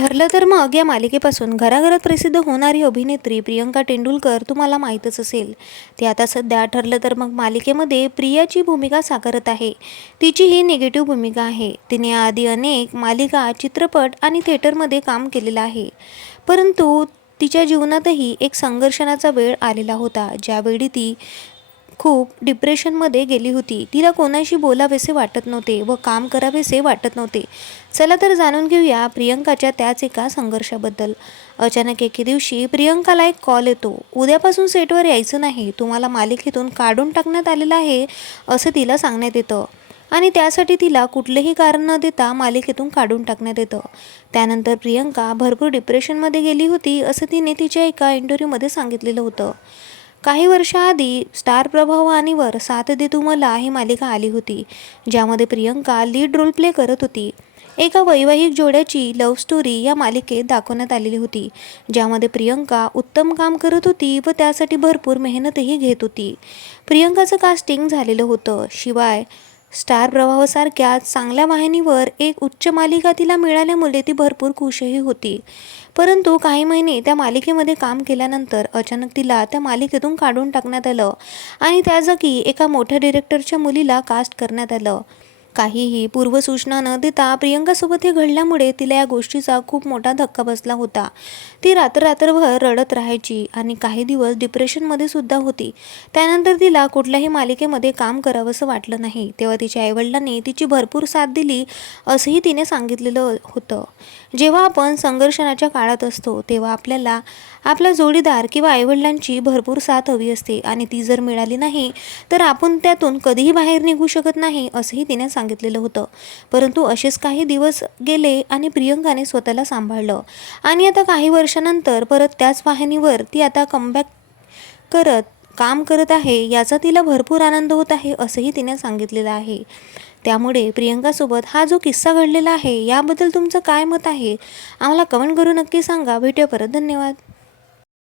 ठरलं तर मग या मालिकेपासून घराघरात प्रसिद्ध होणारी अभिनेत्री प्रियंका तेंडुलकर तुम्हाला माहीतच असेल. ती आता सध्या ठरलं तर मग मालिकेमध्ये प्रियाची भूमिका साकारत आहे. तिची ही निगेटिव्ह भूमिका आहे. तिने आधी अनेक मालिका चित्रपट आणि थिएटरमध्ये काम केलेलं आहे. परंतु तिच्या जीवनातही एक संघर्षणाचा वेळ आलेला होता. ज्यावेळी ती खूप डिप्रेशनमध्ये गेली होती. तिला कोणाशी बोलावेसे वाटत नव्हते व काम करावेसे वाटत नव्हते. चला तर जाणून घेऊया प्रियंकाच्या त्याच एका संघर्षाबद्दल. अचानक एके दिवशी प्रियंकाला एक कॉल येतो. उद्यापासून सेटवर यायचं नाही. तुम्हाला मालिकेतून काढून टाकण्यात आलेलं आहे असं तिला सांगण्यात येतं. आणि त्यासाठी तिला कुठलेही कारण न देता मालिकेतून काढून टाकण्यात येतं. त्यानंतर प्रियंका भरपूर डिप्रेशनमध्ये गेली होती असं तिने तिच्या एका इंटरव्ह्यूमध्ये सांगितलेलं होतं. काही वर्षाआधी स्टार प्रभावानीवर साथ दे तू मला ही मालिका आली होती ज्यामध्ये प्रियंका लीड रोल प्ले करत होती. एका वैवाहिक जोड्याची लव्ह स्टोरी या मालिकेत दाखवण्यात आलेली होती ज्यामध्ये प्रियंका उत्तम काम करत होती व त्यासाठी भरपूर मेहनतही घेत होती. प्रियंकाचं कास्टिंग झालेलं होतं शिवाय स्टार प्रवाहासारख्या चांगल्या वाहिनीवर एक उच्च मालिका तिला मिळाल्यामुळे ती भरपूर खुशही होती. परंतु काही महिने त्या मालिकेमध्ये काम केल्यानंतर अचानक तिला त्या मालिकेतून काढून टाकण्यात आलं आणि त्या जागी एका मोठ्या डिरेक्टरच्या मुलीला कास्ट करण्यात आलं. काहीही पूर्वसूचना न देता प्रियंकासोबत हे घडल्यामुळे तिला या गोष्टीचा खूप मोठा धक्का बसला होता. ती रात्र रात्रभर रडत राहायची आणि काही दिवस डिप्रेशनमध्ये सुद्धा होती. त्यानंतर तिला कुठल्याही मालिकेमध्ये काम करावंसं वाटलं नाही. तेव्हा तिच्या आईवडिलांनी तिची भरपूर साथ दिली असंही तिने सांगितलेलं होतं. जेव्हा आपण संघर्षणाच्या काळात असतो तेव्हा आपल्याला आपला जोडीदार किंवा आईवडिलांची भरपूर साथ हवी असते आणि ती जर मिळाली नाही तर आपण त्यातून कधीही बाहेर निघू शकत नाही असंही तिने सांगितलेलं होतं. परंतु असेच काही दिवस गेले आणि प्रियंकाने स्वतःला सांभाळलं. आणि आता काही वर्षानंतर परत त्याच वाहिनीवर ती आता कमबॅक करत काम करत आहे याचा तिला भरपूर आनंद होत आहे असंही तिने सांगितलेलं आहे. त्यामुळे प्रियंकासोबत हा जो किस्सा घडलेला आहे याबद्दल तुमचं काय मत आहे? आम्हाला कमेंट करून नक्की सांगा. भेटूया परत. धन्यवाद.